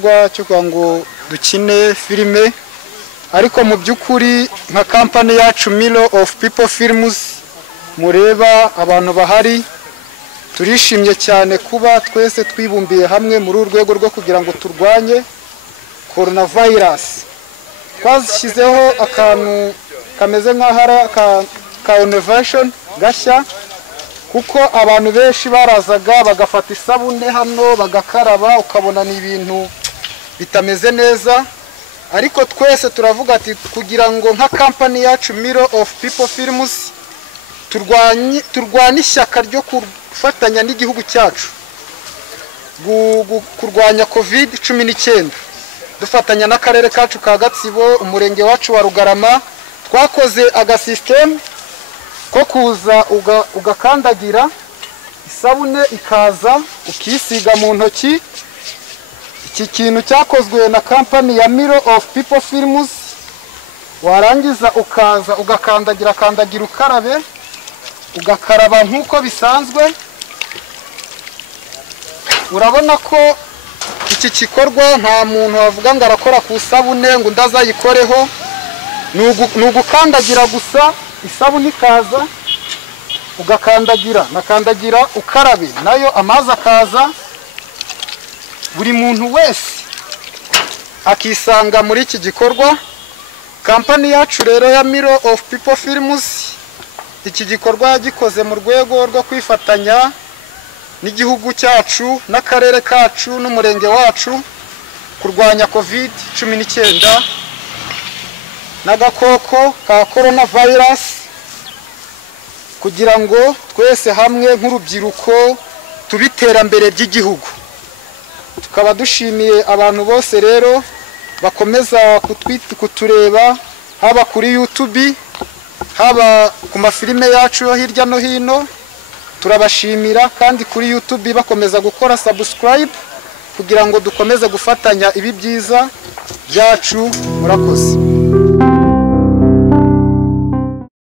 gikorwa cyo kugira ngo dukine filime, ariko mu by'ukuri nka kampani yacu Mirror of People Films mureba abantu bahari, turishimye cyane kuba twese twibumbiye hamwe muri urwego rwo kugira ngo turwanye coronavirus. Twashyizeho akantu kameze nk'ahara ka innovation gashya, kuko abantu benshi barazaga bagafata isabune hano bagakaraba ukabona ni ibintu bitameze neza, ariko twese turavuga ati kugira ngo nka kampani yacu Mirror of People Films turwanye ishyaka ryo kufatanya n'igihugu cyacu kurwanya COVID-19, dufatanya n'akarere kacu ka Gatsibo, umurenge wacu wa Rugarama. Twakoze agasystem ko kuza ugakandagira isabune ikaza ukisiga mu ntoki. Iki kintu cyakozwe na kampani ya Mirror of People Films. Warangiza ukaza ugakandagira ukarabe, ugakaraba nk'uko bisanzwe. Urabona ko iki gikorwa nta muntu wavuga ngo arakora ku sabune ngo ndazayikoreho, ni ugukandagira gusa isabune ikaza ugakandagira, nakandagira ukarabe nayo amazi akaza. Buri muntu wese akisanga muri iki gikorwa. Kampani yacu rero ya Mirror of People Films iki gikorwa yagikoze mu rwego rwo kwifatanya n'igihugu cyacu n'akarere kacu n'umurenge wacu kurwanya COVID-19 n'agakoko ka coronavirus, kugira ngo twese hamwe nk'urubyiruko tubiterambere by'igihugu. Tukaba dushimiye abantu bose rero bakomeza kutureba, haba kuri YouTube, haba ku mafilime yacu yo hirya no hino. Turabashimira, kandi kuri YouTube bakomeza gukora subscribe kugira ngo dukomeze gufatanya ibi byiza byacu. Murakoze.